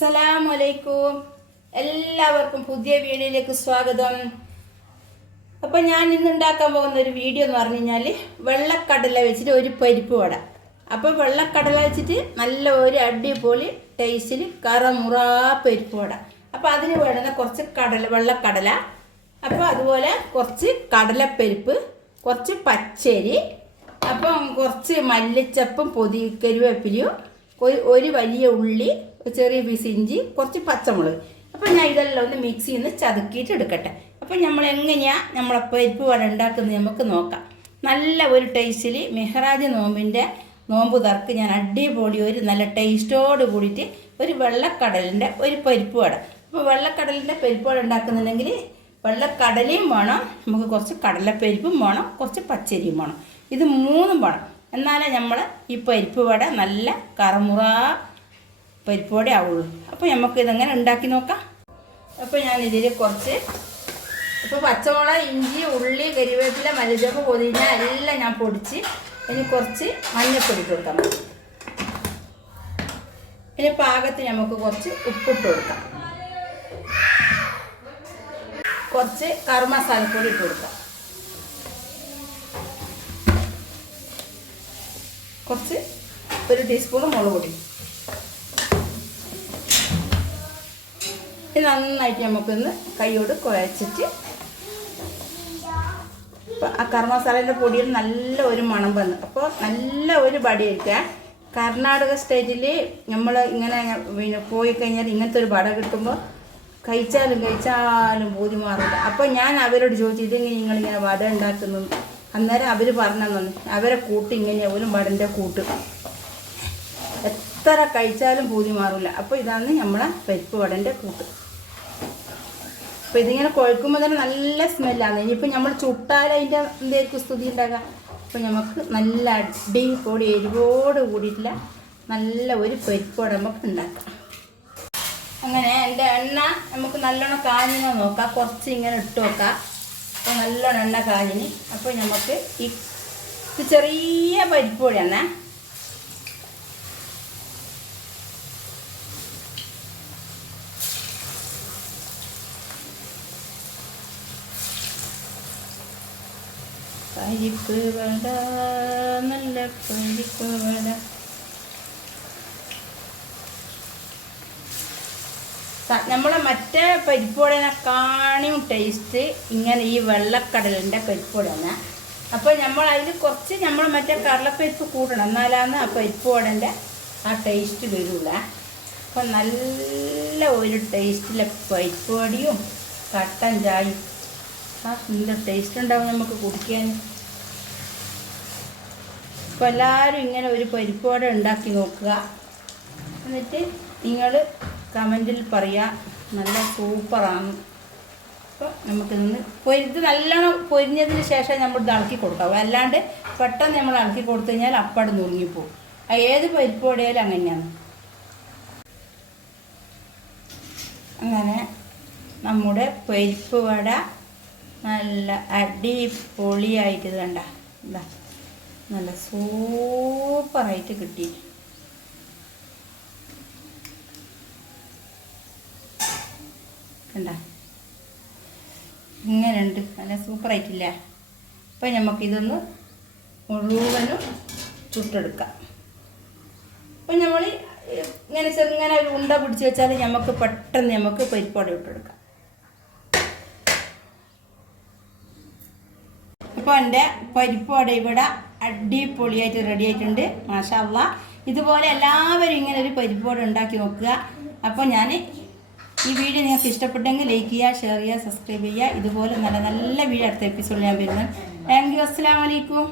അസ്സലാമലൈക്കും. എല്ലാവർക്കും പുതിയ വീഡിയോയിലേക്ക് സ്വാഗതം. അപ്പോൾ ഞാൻ ഇന്ന് ഉണ്ടാക്കാൻ പോകുന്ന ഒരു വീഡിയോ എന്ന് പറഞ്ഞു കഴിഞ്ഞാൽ വെള്ളക്കടല വെച്ചിട്ട് ഒരു പരിപ്പ് വട. അപ്പോൾ വെള്ളക്കടല വെച്ചിട്ട് നല്ല ഒരു അടിപൊളി ടേസ്റ്റിൽ കറമുറ പരിപ്പ് വട. അപ്പോൾ അതിന് വേണ്ടുന്ന കുറച്ച് വെള്ളക്കടല, അപ്പോൾ അതുപോലെ കുറച്ച് കടലപ്പരിപ്പ്, കുറച്ച് പച്ചരി, അപ്പം കുറച്ച് മല്ലിച്ചപ്പും കരിവേപ്പിലയും, ഒരു വലിയ ഉള്ളി, ചെറിയ പീസ് ഇഞ്ചി, കുറച്ച് പച്ചമുളക്. അപ്പോൾ ഞാൻ ഇതെല്ലാം ഒന്ന് മിക്സിയിൽ നിന്ന് ചതുക്കിയിട്ട് എടുക്കട്ടെ. അപ്പോൾ നമ്മൾ എങ്ങനെയാണ് നമ്മളെ പരിപ്പ് വട ഉണ്ടാക്കുന്നത് നമുക്ക് നോക്കാം. നല്ല ഒരു ടേസ്റ്റിൽ മെഹ്റാജ് നോമ്പിൻ്റെ നോമ്പ് തർക്ക് ഞാൻ അടിപൊളി ഒരു നല്ല ടേസ്റ്റോട് കൂടിയിട്ട് ഒരു വെള്ളക്കടലിൻ്റെ ഒരു പരിപ്പ് വട. അപ്പോൾ വെള്ളക്കടലിൻ്റെ പരിപ്പ് വട ഉണ്ടാക്കുന്നുണ്ടെങ്കിൽ വെള്ളക്കടലയും വേണം, നമുക്ക് കുറച്ച് കടലപ്പരിപ്പും വേണം, കുറച്ച് പച്ചരിയും വേണം. ഇത് മൂന്നും വേണം. എന്നാലേ നമ്മൾ ഈ പരിപ്പ് വട നല്ല കറമുറ പരിപ്പ് വട ആവുള്ളൂ. അപ്പോൾ നമുക്ക് ഇതെങ്ങനെ ഉണ്ടാക്കി നോക്കാം. അപ്പോൾ ഞാനിതിൽ കുറച്ച് പച്ചമുളക്, ഇഞ്ചി, ഉള്ളി, കരിവേപ്പില, മല്ലിച്ചപ്പ്, പൊതിന എല്ലാം ഞാൻ പൊടിച്ച് ഇനി കുറച്ച് മഞ്ഞൾപ്പൊടി കൊടുക്കാം. ഇനി പാകത്തിന് നമുക്ക് കുറച്ച് ഉപ്പിട്ട് കൊടുക്കാം, കുറച്ച് കറി മസാലപ്പൊടി ഇട്ട് കൊടുക്കാം, കുറച്ച് ഒരു ടീസ്പൂൺ മുളക് പൊടി. ഇത് നന്നായിട്ട് നമുക്കൊന്ന് കൈയോട് കുഴച്ചിട്ട് ആ കറി മസാലേൻ്റെ പൊടിയിൽ നല്ല ഒരു മണം വന്ന് അപ്പോൾ നല്ല ഒരു വട കഴിക്കാൻ. കർണാടക സ്റ്റേറ്റിൽ നമ്മൾ ഇങ്ങനെ പിന്നെ പോയി കഴിഞ്ഞാൽ ഇങ്ങനത്തെ ഒരു വട കിട്ടുമ്പോൾ കഴിച്ചാലും ബോധി മാറില്ല. അപ്പോൾ ഞാൻ അവരോട് ചോദിച്ചു, ഇതെങ്ങനെ നിങ്ങളിങ്ങനെ വട ഉണ്ടാക്കുന്നു? അന്നേരം അവർ പറഞ്ഞു തന്നെ അവരെ കൂട്ട് ഇങ്ങനെയാണ് ഒരു വടൻ്റെ കൂട്ട്, എത്ര കഴിച്ചാലും പൂതി മാറില്ല. അപ്പോൾ ഇതാണ് നമ്മളെ പരിപ്പ് വടൻ്റെ കൂട്ട്. അപ്പോൾ ഇതിങ്ങനെ കുഴക്കുമ്പോൾ തന്നെ നല്ല സ്മെല്ലാണ്. ഇനിയിപ്പോൾ നമ്മൾ ചുട്ടാൽ അതിൻ്റെ എന്തായിരിക്കും സ്തുതി ഉണ്ടാകാം. അപ്പോൾ നമുക്ക് നല്ല അടിപൊളി എരിവോട് കൂടിയിട്ടില്ല നല്ല ഒരു പരിപ്പ് വട നമുക്ക് ഉണ്ടാക്കാം. അങ്ങനെ എൻ്റെ എണ്ണ നമുക്ക് നല്ലോണം കാഞ്ഞിനെ നോക്കാം, കുറച്ച് ഇങ്ങനെ ഇട്ട് വെക്കാം. അപ്പോൾ നല്ലോണം എണ്ണ കാഞ്ഞിന്. അപ്പോൾ നമുക്ക് ഈ ചെറിയ പരിപ്പ് വടയാണ്. പരിപ്പ് വട, നല്ല പരിപ്പ് വട. നമ്മളെ മറ്റേ പരിപ്പ് വടേനെക്കാളും ടേസ്റ്റ് ഇങ്ങനെ ഈ വെള്ളക്കടലിൻ്റെ പരിപ്പ് വടയാണ്. അപ്പോൾ നമ്മൾ അതിൽ കുറച്ച് നമ്മൾ മറ്റേ കടലപ്പരിപ്പ് കൂട്ടണം, എന്നാലാണ് ആ പരിപ്പ് വടൻ്റെ ആ ടേസ്റ്റ് വരുള്ളൂ. അപ്പം നല്ല ഒരു ടേസ്റ്റിലെ പരിപ്പ് വടയും കട്ടൻ ചായയും എന്ത് ടേസ്റ്റ് ഉണ്ടാവും നമുക്ക് കുടിക്കാൻ. അപ്പോൾ എല്ലാവരും ഇങ്ങനെ ഒരു പരിപ്പ് വട ഉണ്ടാക്കി നോക്കുക. എന്നിട്ട് നിങ്ങൾ കമൻറ്റിൽ പറയുക നല്ല സൂപ്പറാണ്. അപ്പോൾ നമുക്കിതൊന്ന് ഇത് നല്ലോണം പൊരിഞ്ഞതിന് ശേഷം നമ്മൾ ഇത് ഇളക്കി കൊടുക്കാം. അല്ലാണ്ട് പെട്ടെന്ന് നമ്മൾ ഇളക്കി കൊടുത്തു കഴിഞ്ഞാൽ അപ്പട് നുറുങ്ങിപ്പോവും. ഏത് പരിപ്പ് വടയാലും അങ്ങനെയാണ്. അങ്ങനെ നമ്മുടെ പരിപ്പ് വട നല്ല അടിപൊളിയായിട്ട് കണ്ട എന്താ നല്ല സൂപ്പറായിട്ട് കിട്ടി. കണ്ട ഇങ്ങനെയുണ്ട്, നല്ല സൂപ്പറായിട്ടില്ല. അപ്പം നമുക്കിതൊന്ന് മുഴുവനും ചുട്ടെടുക്കാം. അപ്പം നമ്മൾ ഇങ്ങനെ ചെറുങ്ങനെ ഒരു ഉണ്ട പിടിച്ച് വെച്ചാൽ നമുക്ക് പെട്ടെന്ന് നമുക്ക് പരിപ്പ് വട ഇട്ടെടുക്കാം. അപ്പോൾ എൻ്റെ പരിപ്പ് വട ഇവിടെ അടിപൊളിയായിട്ട് റെഡി ആയിട്ടുണ്ട്. മാഷാ അല്ലാഹ്. ഇതുപോലെ എല്ലാവരും ഇങ്ങനെ ഒരു പരിപ്പ് വട ഉണ്ടാക്കി നോക്കുക. അപ്പോൾ ഞാൻ ഈ വീഡിയോ നിങ്ങൾക്ക് ഇഷ്ടപ്പെട്ടെങ്കിൽ ലൈക്ക് ചെയ്യുക, ഷെയർ ചെയ്യുക, സബ്സ്ക്രൈബ് ചെയ്യുക. ഇതുപോലെ നല്ല നല്ല വീഡിയോ അടുത്ത എപ്പിസോഡിൽ ഞാൻ വരുന്നത്. Thank you. അസ്സലാമു അലൈക്കും.